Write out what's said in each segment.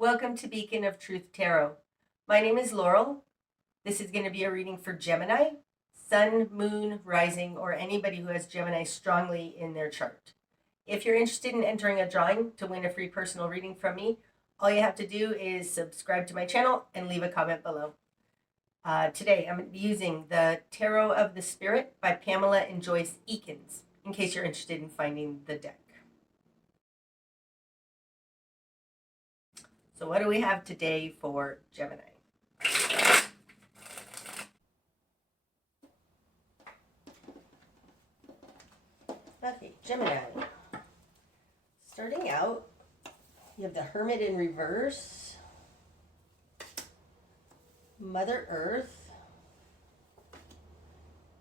Welcome to Beacon of Truth Tarot. My name is Laurel. This is going to be a reading for Gemini, Sun, Moon, Rising, or anybody who has Gemini strongly in their chart. If you're interested in entering a drawing to win a free personal reading from me, all you have to do is subscribe to my channel and leave a comment below. Today, I'm going to be using the Tarot of the Spirit by Pamela and Joyce Eakins, in case you're interested in finding the deck. So what do we have today for Gemini? Okay, Gemini. Starting out, you have the Hermit in reverse, Mother Earth,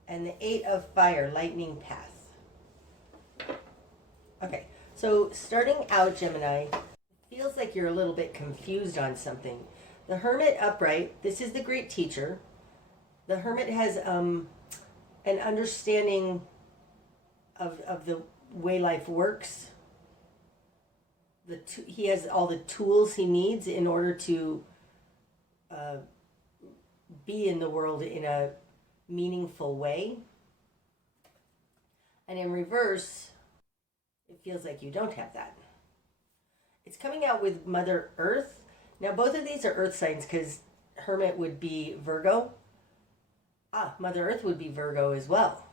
and the Eight of Fire, Lightning Path. Okay, so starting out, Gemini, feels like you're a little bit confused on something. The Hermit upright, this is the great teacher. The Hermit has an understanding of the way life works. He has all the tools he needs in order to be in the world in a meaningful way. And in reverse, it feels like you don't have that. It's coming out with Mother Earth. Now, both of these are Earth signs because Hermit would be Virgo. Mother Earth would be Virgo as well.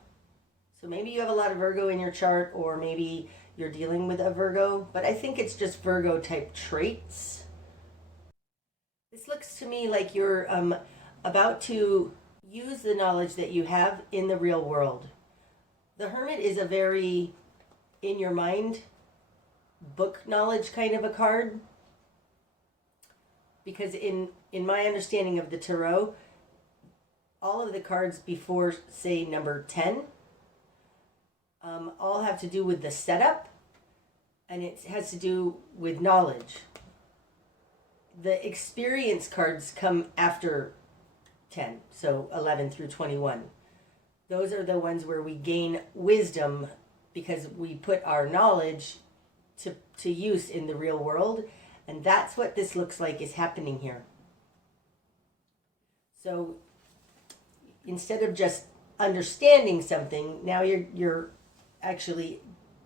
So maybe you have a lot of Virgo in your chart, or maybe you're dealing with a Virgo, but I think it's just Virgo type traits. This looks to me like you're about to use the knowledge that you have in the real world. The Hermit is a very in your mind book knowledge kind of a card, because in my understanding of the tarot, all of the cards before, say, number 10 all have to do with the setup, and it has to do with knowledge. The experience cards come after 10, so 11 through 21. Those are the ones where we gain wisdom because we put our knowledge to use in the real world, and that's what this looks like is happening here. So instead of just understanding something, now you're actually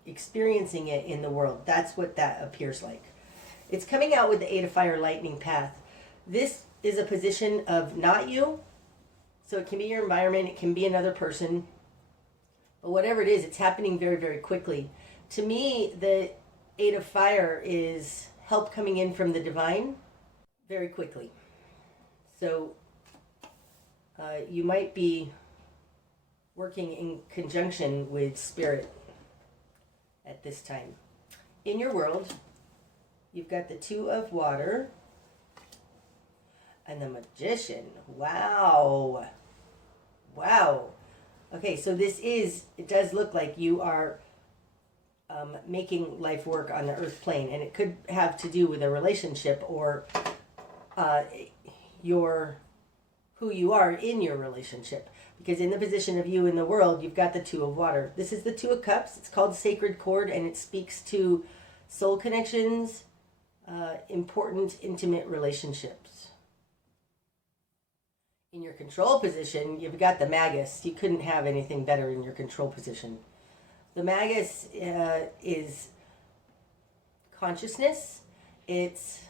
experiencing it in the world. That's what that appears like. It's coming out with the Eight of Fire, Lightning Path. This is a position of not you, so it can be your environment, it can be another person, but whatever it is, it's happening very, very quickly. To me, the Eight of Fire is help coming in from the divine very quickly. So you might be working in conjunction with Spirit at this time. In your world, you've got the Two of Water and the Magician. Wow. Wow. Okay, so it does look like you are making life work on the earth plane, and it could have to do with a relationship or who you are in your relationship, because in the position of you in the world, you've got the Two of Water. This is the Two of Cups. It's called Sacred Cord, and it speaks to soul connections, important intimate relationships. In your control position, you've got the Magus. You couldn't have anything better in your control position. The Magus is consciousness. It's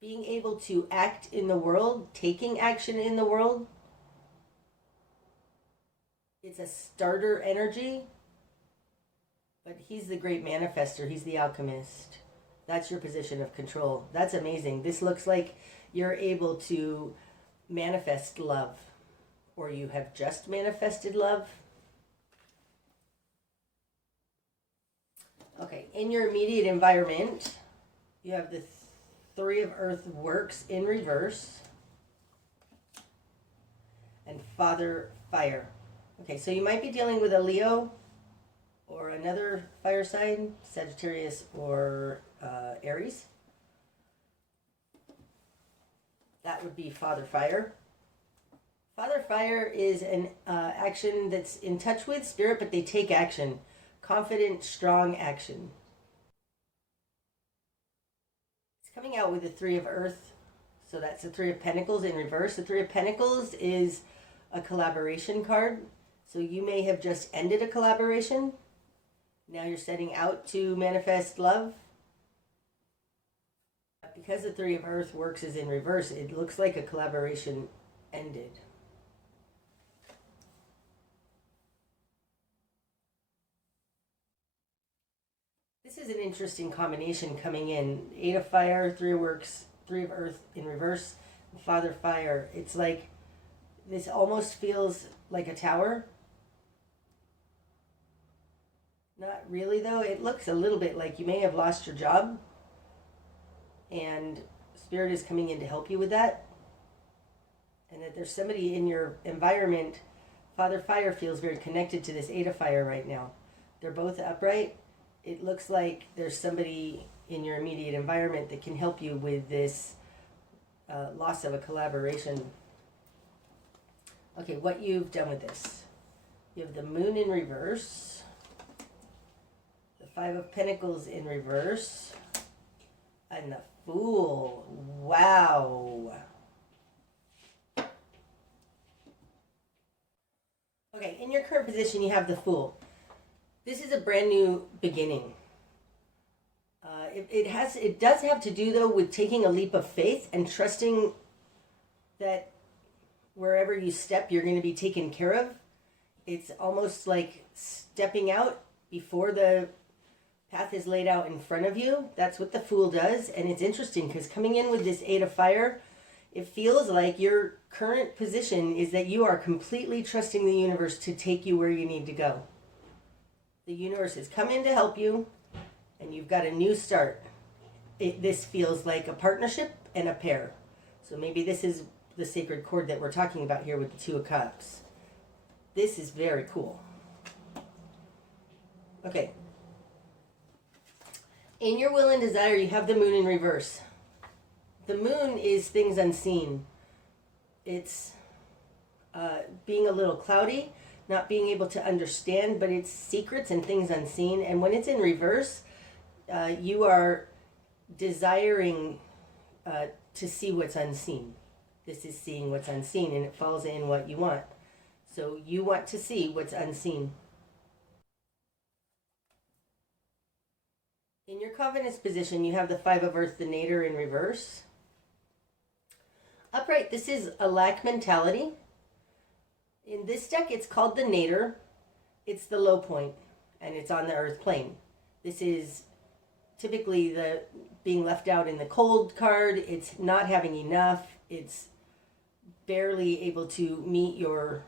being able to act in the world, taking action in the world. It's a starter energy, but he's the great manifester. He's the alchemist. That's your position of control. That's amazing. This looks like you're able to manifest love, or you have just manifested love. Okay, in your immediate environment, you have the Three of Earth Works in reverse, and Father Fire. Okay, so you might be dealing with a Leo or another fire sign, Sagittarius or Aries. That would be Father Fire. Father Fire is an action that's in touch with Spirit, but they take action. Confident, strong action. It's coming out with the Three of Earth. So that's the Three of Pentacles in reverse. The Three of Pentacles is a collaboration card. So you may have just ended a collaboration. Now you're setting out to manifest love. Because the Three of Earth works as in reverse, it looks like a collaboration ended. This is an interesting combination coming in. Eight of Fire, Three of Works, Three of Earth in reverse, Father Fire. It's like, this almost feels like a tower. Not really though. It looks a little bit like you may have lost your job. And Spirit is coming in to help you with that. And that there's somebody in your environment. Father Fire feels very connected to this Eight of Fire right now. They're both upright. It looks like there's somebody in your immediate environment that can help you with this loss of a collaboration. Okay, what you've done with this. You have the Moon in reverse. The Five of Pentacles in reverse. And the Fool. Wow. Okay, in your current position, you have the Fool. This is a brand new beginning. It does have to do, though, with taking a leap of faith and trusting that wherever you step, you're going to be taken care of. It's almost like stepping out before the path is laid out in front of you. That's what the Fool does. And it's interesting because coming in with this Eight of Fire, it feels like your current position is that you are completely trusting the universe to take you where you need to go. The universe has come in to help you, and you've got a new start. This feels like a partnership and a pair. So maybe this is the sacred chord that we're talking about here with the Two of Cups. This is very cool. Okay. In your will and desire, you have the Moon in reverse. The Moon is things unseen. It's being a little cloudy, not being able to understand, but it's secrets and things unseen. And when it's in reverse, you are desiring to see what's unseen. This is seeing what's unseen, and it falls in what you want. So you want to see what's unseen. In your confidence position, you have the Five of Earth, the Nadir in reverse. Upright, this is a lack mentality. In this deck, it's called the Nadir. It's the low point, and it's on the earth plane. This is typically the being left out in the cold card. It's not having enough. It's barely able to meet your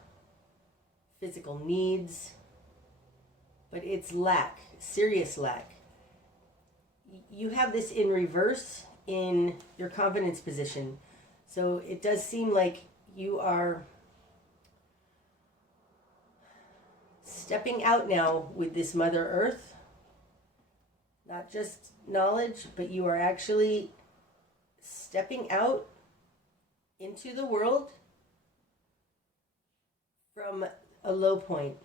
physical needs. But it's lack, serious lack. You have this in reverse in your confidence position. So it does seem like you are stepping out now with this Mother Earth. Not just knowledge, but you are actually stepping out into the world from a low point.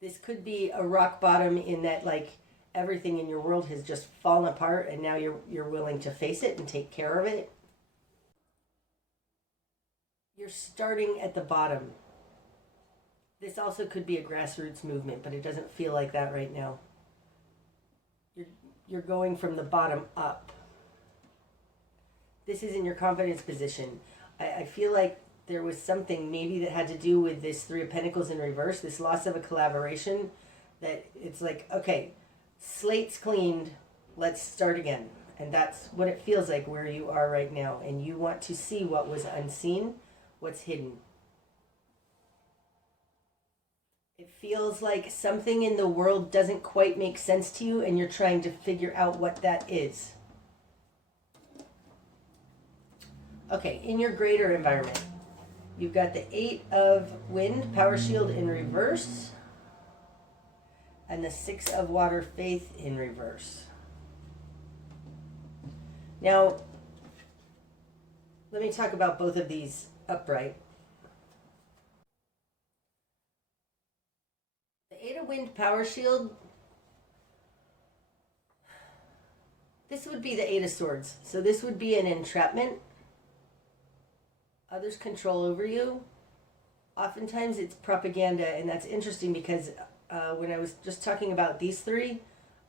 This could be a rock bottom in that, like, everything in your world has just fallen apart, and now you're willing to face it and take care of it. You're starting at the bottom. This also could be a grassroots movement, but it doesn't feel like that right now. You're going from the bottom up. This is in your confidence position. I feel like there was something maybe that had to do with this Three of Pentacles in reverse, this loss of a collaboration, that it's like, okay, slate's cleaned, let's start again. And that's what it feels like where you are right now. And you want to see what was unseen, what's hidden. It feels like something in the world doesn't quite make sense to you, and you're trying to figure out what that is. Okay, in your greater environment, you've got the Eight of Wind, Power Shield in reverse, and the Six of Water, Faith in reverse. Now, let me talk about both of these upright. The Eight of Wind, Power Shield. this would be the Eight of Swords. So this would be an entrapment. Others control over you. Oftentimes it's propaganda, and that's interesting because when I was just talking about these three,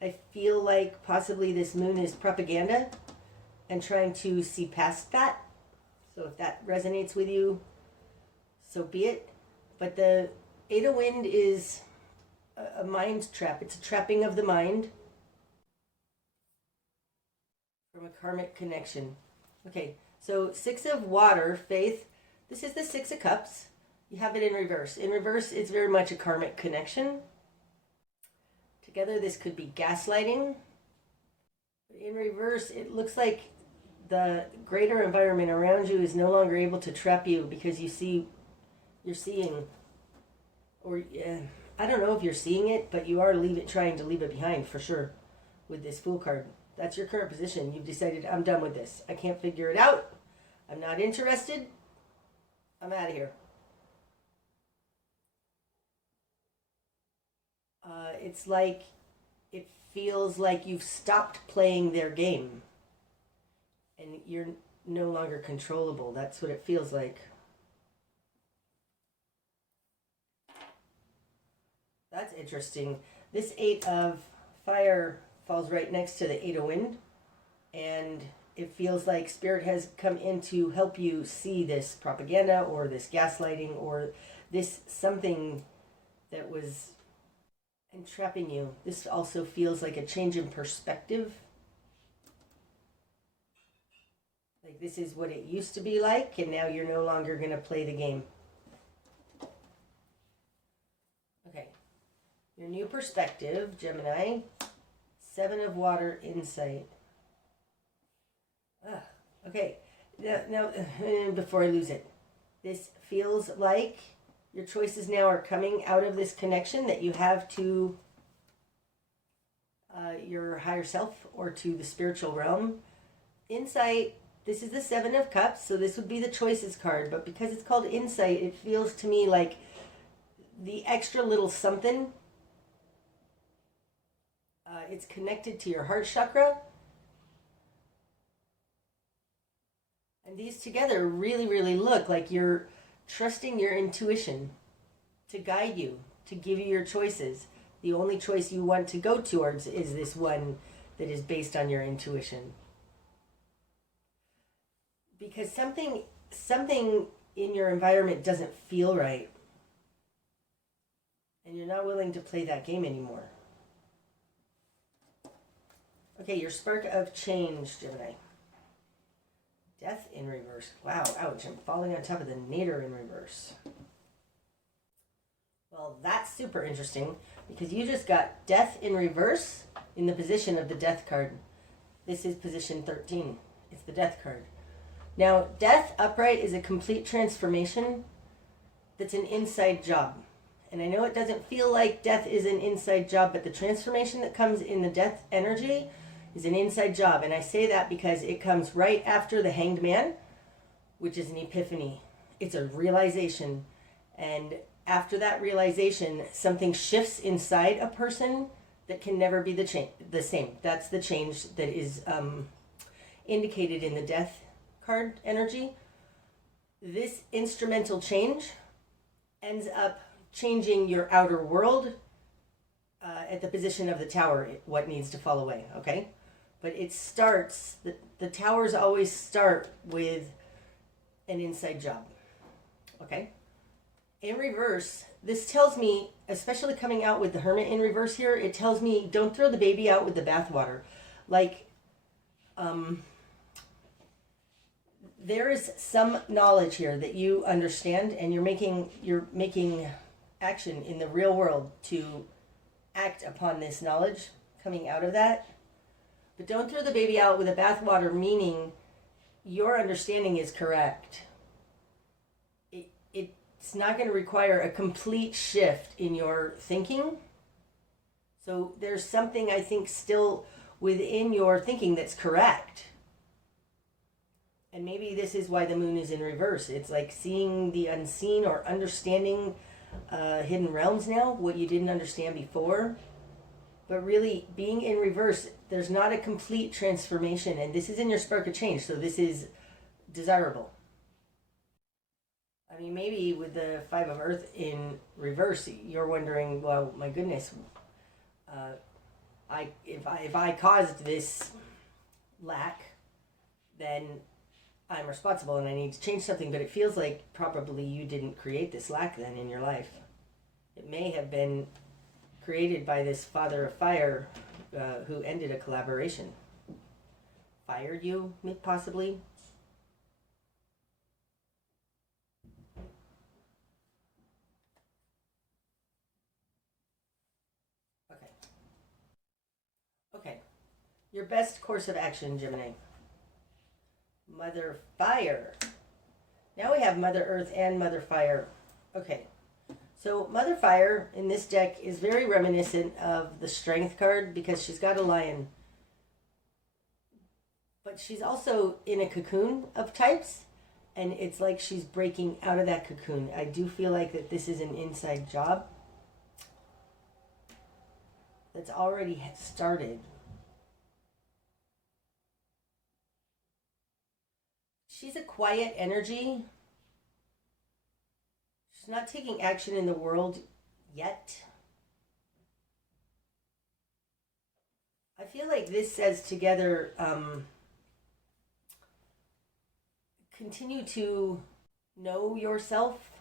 I feel like possibly this moon is propaganda and trying to see past that. So if that resonates with you, so be it. But the Eight of Wind is a mind trap. It's a trapping of the mind from a karmic connection. Okay, so Six of Water, Faith. This is the Six of Cups. You have it in reverse. In reverse, it's very much a karmic connection. Together, this could be gaslighting. In reverse, it looks like the greater environment around you is no longer able to trap you because you're seeing, or I don't know if you're seeing it, but you are trying to leave it behind for sure with this Fool card. That's your current position. You've decided, I'm done with this. I can't figure it out. I'm not interested. I'm out of here. It's like, it feels like you've stopped playing their game and you're no longer controllable. That's what it feels like. That's interesting. This Eight of Fire falls right next to the Eight of Wind, and it feels like Spirit has come in to help you see this propaganda or this gaslighting or this something that was entrapping you. This also feels like a change in perspective. Like this is what it used to be like, and now you're no longer going to play the game. Okay. Your new perspective, Gemini. Seven of Water, Insight. Okay. Now, before I lose it, this feels like your choices now are coming out of this connection that you have to your higher self or to the spiritual realm. Insight, this is the Seven of Cups, so this would be the choices card, but because it's called Insight, it feels to me like the extra little something. It's connected to your heart chakra. And these together really, really look like you're trusting your intuition to guide you, to give you your choices. The only choice you want to go towards is this one that is based on your intuition. Because something in your environment doesn't feel right. And you're not willing to play that game anymore. Okay, your spark of change, Gemini. Death in reverse. Wow, ouch, I'm falling on top of the Nader in reverse. Well, that's super interesting because you just got Death in reverse in the position of the Death card. This is position 13. It's the Death card. Now, Death upright is a complete transformation that's an inside job. And I know it doesn't feel like Death is an inside job, but the transformation that comes in the Death energy is an inside job. And I say that because it comes right after the Hanged Man, which is an epiphany. It's a realization. And after that realization, something shifts inside a person that can never be the same. That's the change that is indicated in the Death card energy. This instrumental change ends up changing your outer world at the position of the Tower, what needs to fall away, okay? But it starts, the towers always start with an inside job, okay? In reverse, this tells me, especially coming out with the Hermit in reverse here, it tells me don't throw the baby out with the bathwater. Like, there is some knowledge here that you understand, and you're making action in the real world to act upon this knowledge coming out of that. But don't throw the baby out with the bathwater, meaning your understanding is correct. It's not going to require a complete shift in your thinking. So there's something, I think, still within your thinking that's correct. And maybe this is why the moon is in reverse. It's like seeing the unseen or understanding hidden realms now, what you didn't understand before. But really, being in reverse, there's not a complete transformation. And this is in your spark of change, so this is desirable. I mean, maybe with the Five of Earth in reverse, you're wondering, well, my goodness, if I caused this lack, then I'm responsible and I need to change something. But it feels like probably you didn't create this lack then in your life. It may have been created by this Father of Fire who ended a collaboration. Fired you, possibly. Okay. Your best course of action, Gemini. Mother Fire. Now we have Mother Earth and Mother Fire. Okay. So Mother Fire in this deck is very reminiscent of the Strength card because she's got a lion. But she's also in a cocoon of types. And it's like she's breaking out of that cocoon. I do feel like that this is an inside job that's already started. She's a quiet energy. She's not taking action in the world yet. I feel like this says together, continue to know yourself.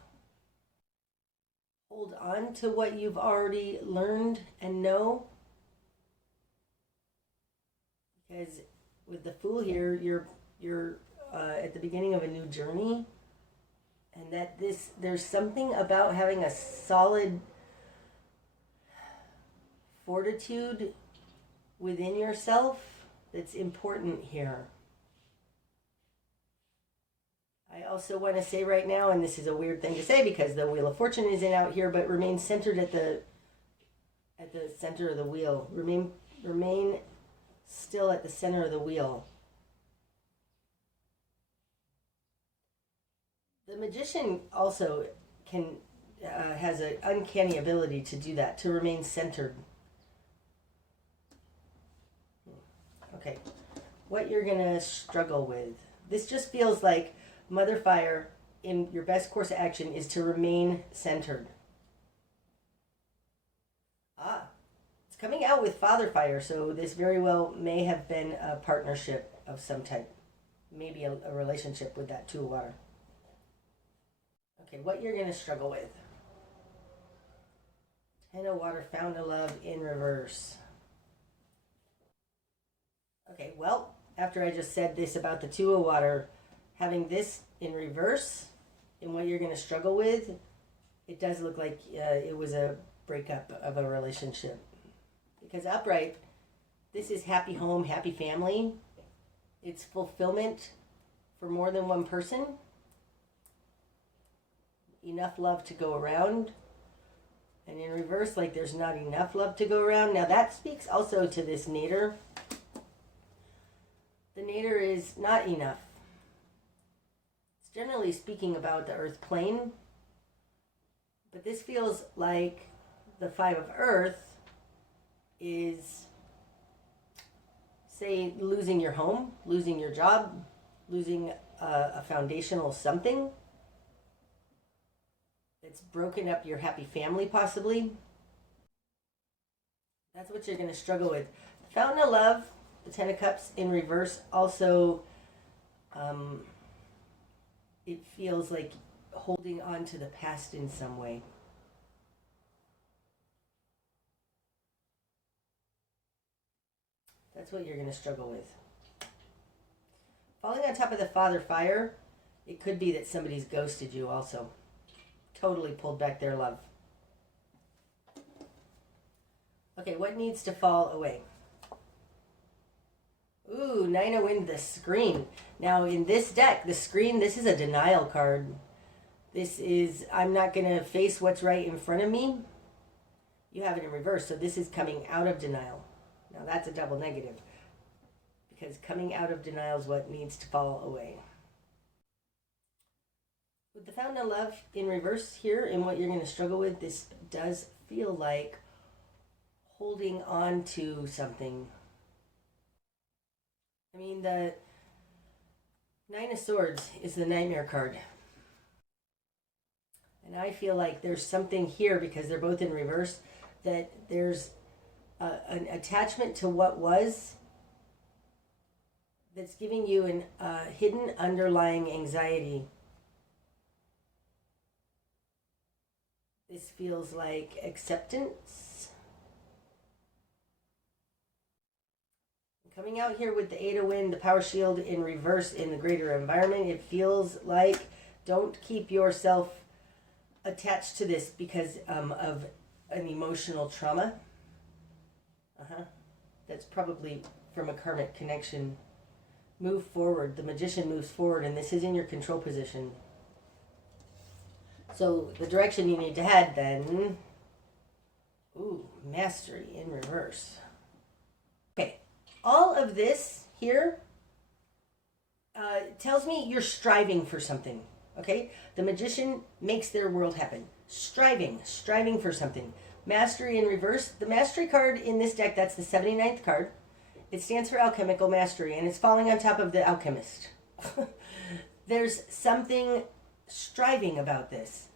Hold on to what you've already learned and know. Because with the Fool here, you're at the beginning of a new journey, and that there's something about having a solid fortitude within yourself that's important here. I also want to say right now, and this is a weird thing to say because the Wheel of Fortune isn't out here, but remain centered at the center of the wheel. Remain still at the center of the wheel. The Magician also has an uncanny ability to do that, to remain centered. Okay, what you're going to struggle with. This just feels like Mother Fire, in your best course of action, is to remain centered. It's coming out with Father Fire, so this very well may have been a partnership of some type. Maybe a relationship with that Two of Water. Okay, what you're going to struggle with. Ten of Water, Fountain of Love in reverse. Okay, well, after I just said this about the Two of Water, having this in reverse and what you're going to struggle with, it does look like it was a breakup of a relationship. Because upright, this is happy home, happy family. It's fulfillment for more than one person. Enough love to go around. And in reverse, like there's not enough love to go around. Now that speaks also to this nadir. The nadir is not enough. It's generally speaking about the earth plane. But this feels like the Five of Earth is, say, losing your home, losing your job, losing a foundational something. It's broken up your happy family, possibly. That's what you're going to struggle with. Fountain of Love, the Ten of Cups in reverse, also, it feels like holding on to the past in some way. That's what you're going to struggle with. Falling on top of the Father Fire, it could be that somebody's ghosted you also. Totally pulled back their love. Okay, what needs to fall away? Ooh, Nine of Wind, the screen. Now in this deck, the screen, this is a denial card. This is, I'm not going to face what's right in front of me. You have it in reverse, so this is coming out of denial. Now that's a double negative. Because coming out of denial is what needs to fall away. With the Fountain of Love in reverse here, and what you're going to struggle with, this does feel like holding on to something. I mean, the Nine of Swords is the Nightmare card. And I feel like there's something here, because they're both in reverse, that there's an attachment to what was that's giving you an hidden underlying anxiety. This feels like acceptance. Coming out here with the Eight of Wind, the Power Shield in reverse in the greater environment, it feels like don't keep yourself attached to this because of an emotional trauma. That's probably from a karmic connection. Move forward. The Magician moves forward, and this is in your control position. So the direction you need to head then, Mastery in reverse. Okay, all of this here tells me you're striving for something. Okay, the Magician makes their world happen. Striving for something. Mastery in reverse. The Mastery card in this deck, that's the 79th card. It stands for alchemical mastery, and it's falling on top of the alchemist. There's something striving about this,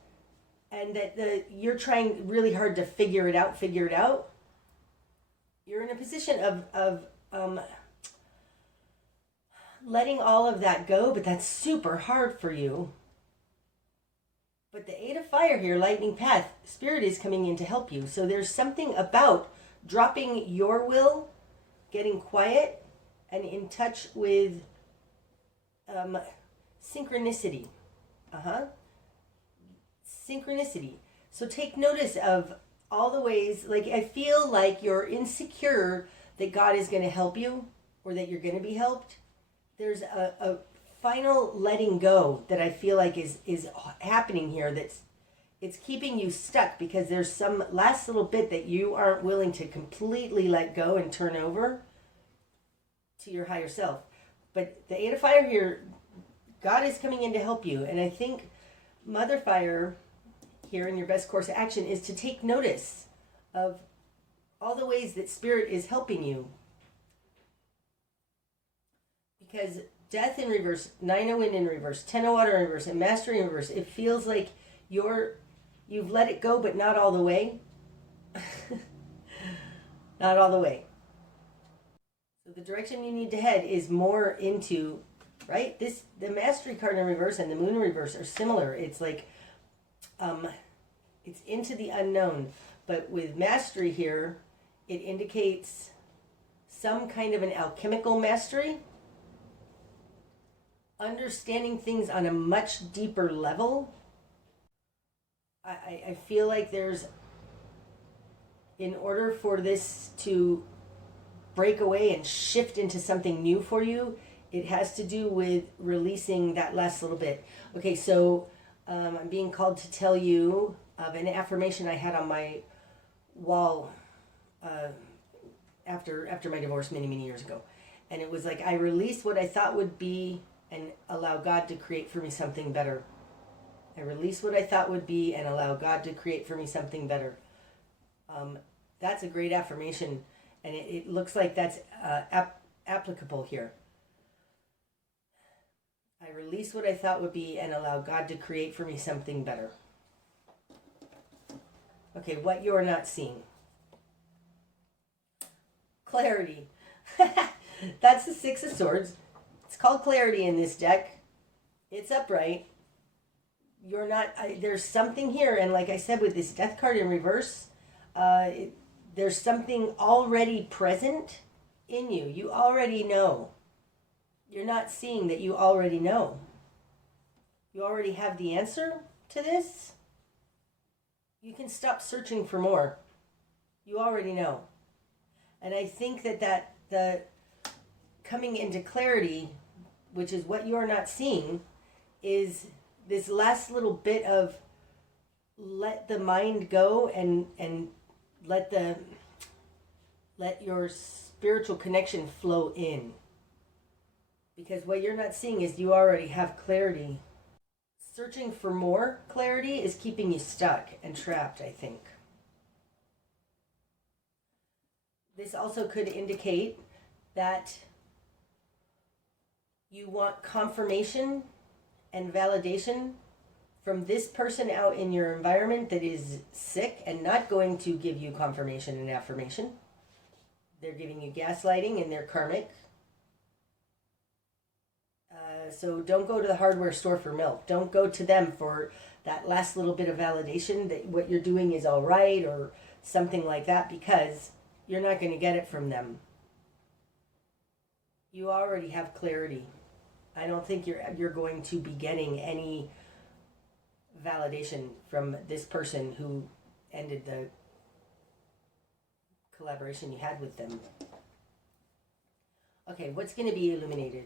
and that you're trying really hard to figure it out. You're in a position of letting all of that go, but that's super hard for you. But the Eight of Fire here, lightning path, Spirit is coming in to help you. So there's something about dropping your will, getting quiet, and in touch with synchronicity. Synchronicity. So take notice of all the ways, like I feel like you're insecure that God is going to help you or that you're going to be helped. There's a final letting go that I feel like is happening here. It's keeping you stuck because there's some last little bit that you aren't willing to completely let go and turn over to your higher self. But the Eight of Fire here, God is coming in to help you. And I think Mother Fire here in your best course of action is to take notice of all the ways that Spirit is helping you. Because Death in reverse, 9 of Wind in reverse, 10 of Water in reverse, and Mastery in reverse, it feels like you've let it go, but not all the way. Not all the way. So the direction you need to head is more into, right? The Mastery card in reverse and the Moon in reverse are similar. It's like, it's into the unknown. But with Mastery here, it indicates some kind of an alchemical mastery. Understanding things on a much deeper level. I feel like there's, in order for this to break away and shift into something new for you, it has to do with releasing that last little bit. Okay, so I'm being called to tell you of an affirmation I had on my wall after my divorce many years ago. And it was like, I release what I thought would be and allow God to create for me something better. I release what I thought would be and allow God to create for me something better. That's a great affirmation, and it looks like that's applicable here. I release what I thought would be and allow God to create for me something better. Okay, what you're not seeing. Clarity. That's the Six of Swords. It's called clarity in this deck. It's upright. You're not, there's something here, and like I said with this Death card in reverse, there's something already present in you. You already know. You're not seeing that you already know. You already have the answer to this. You can stop searching for more. You already know. And I think that the coming into clarity, which is what you're not seeing, is this last little bit of let the mind go and let your spiritual connection flow in. Because what you're not seeing is you already have clarity. Searching for more clarity is keeping you stuck and trapped, I think. This also could indicate that you want confirmation and validation from this person out in your environment that is sick and not going to give you confirmation and affirmation. They're giving you gaslighting and they're karmic. So don't go to the hardware store for milk. Don't go to them for that last little bit of validation that what you're doing is all right or something like that, because you're not going to get it from them. You already have clarity. I don't think you're going to be getting any validation from this person who ended the collaboration you had with them. Okay, what's going to be illuminated?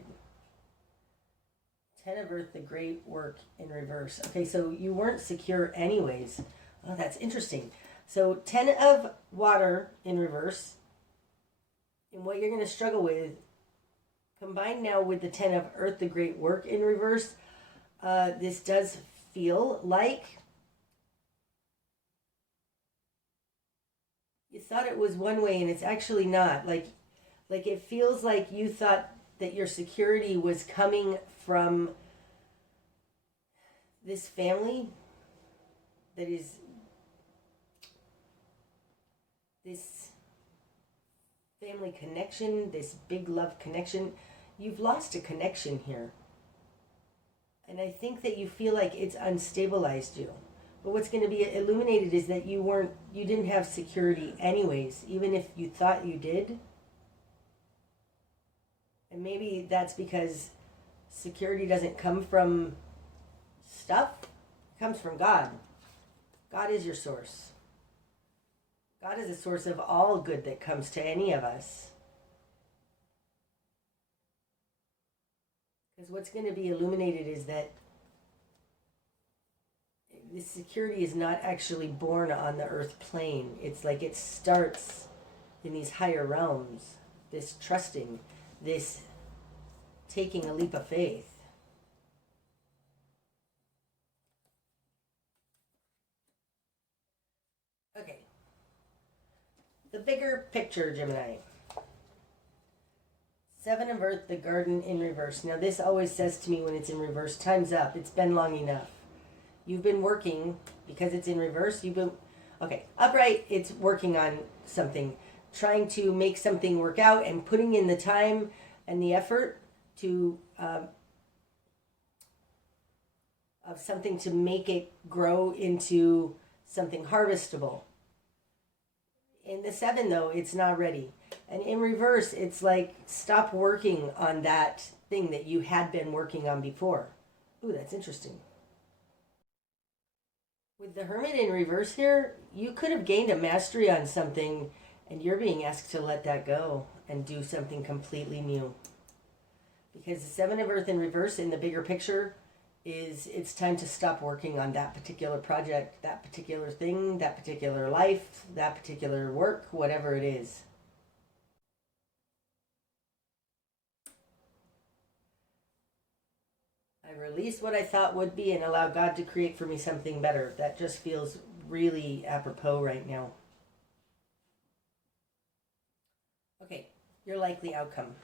10 of Earth, the great work in reverse. Okay, so you weren't secure anyways. Oh, that's interesting. So 10 of water in reverse, and what you're going to struggle with, combined now with the 10 of Earth, the great work in reverse, this does feel like you thought it was one way and it's actually not. Like it feels like you thought that your security was coming from this family that is this family connection, this big love connection. You've lost a connection here. And I think that you feel like it's unstabilized you. But what's going to be illuminated is that you didn't have security anyways, even if you thought you did. And maybe that's because security doesn't come from stuff, it comes from God. God is your source. God is the source of all good that comes to any of us. Because what's going to be illuminated is that this security is not actually born on the earth plane. It's like it starts in these higher realms, this trusting, this taking a leap of faith. Okay. The bigger picture, Gemini. 7 of Earth, the garden in reverse. Now this always says to me when it's in reverse, time's up. It's been long enough. You've been working, because it's in reverse, okay, upright, it's working on something, trying to make something work out and putting in the time and the effort to of something to make it grow into something harvestable. In the 7 though, it's not ready. And in reverse, it's like stop working on that thing that you had been working on before. Ooh, that's interesting. With the Hermit in reverse here, you could have gained a mastery on something and you're being asked to let that go and do something completely new. Because the 7 of Earth in reverse in the bigger picture is it's time to stop working on that particular project, that particular thing, that particular life, that particular work, whatever it is. I release what I thought would be and allow God to create for me something better. That just feels really apropos right now. Okay, your likely outcome.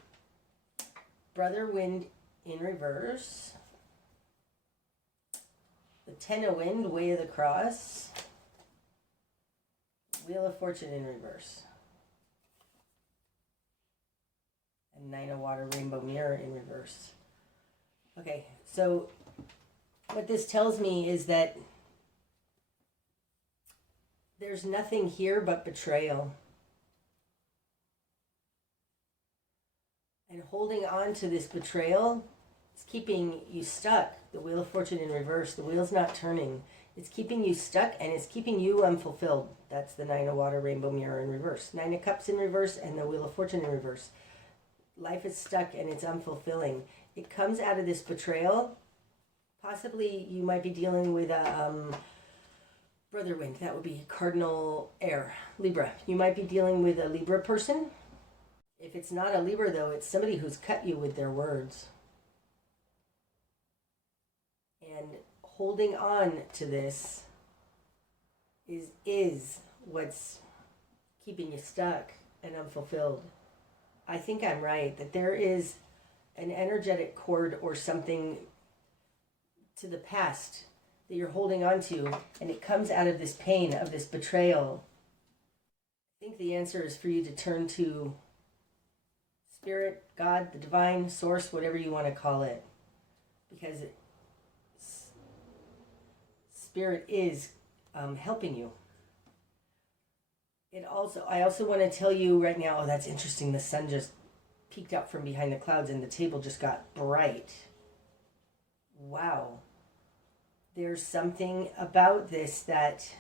Brother Wind in reverse. The 10 of Wind, Way of the Cross. Wheel of Fortune in reverse. And 9 of Water, Rainbow Mirror in reverse. Okay, so what this tells me is that there's nothing here but betrayal. And holding on to this betrayal is keeping you stuck. The Wheel of Fortune in reverse, the wheel's not turning. It's keeping you stuck and it's keeping you unfulfilled. That's the 9 of Water, Rainbow Mirror in reverse. 9 of Cups in reverse and the Wheel of Fortune in reverse. Life is stuck and it's unfulfilling. It comes out of this betrayal. Possibly you might be dealing with a Brother Wind. That would be Cardinal Air, Libra. You might be dealing with a Libra person. If it's not a Libra though, it's somebody who's cut you with their words. And holding on to this is what's keeping you stuck. and unfulfilled. I think I'm right, that there is an energetic cord or something to the past that you're holding on to, and it comes out of this pain of this betrayal. I think the answer is for you to turn to Spirit, God, the divine source, whatever you want to call it, because Spirit is helping you. I also want to tell you right now, oh, that's interesting. The sun just peeked out from behind the clouds and the table just got bright. Wow. There's something about this that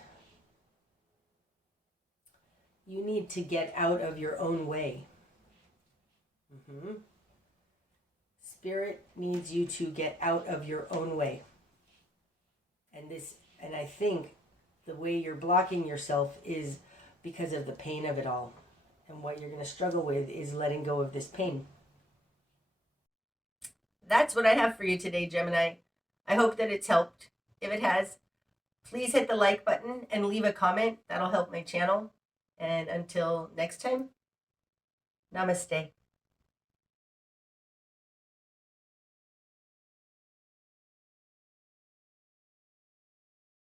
you need to get out of your own way. Spirit needs you to get out of your own way. And I think the way you're blocking yourself is because of the pain of it all. And what you're going to struggle with is letting go of this pain. That's what I have for you today, Gemini. I hope that it's helped. If it has, please hit the like button and leave a comment. That'll help my channel. And until next time, namaste.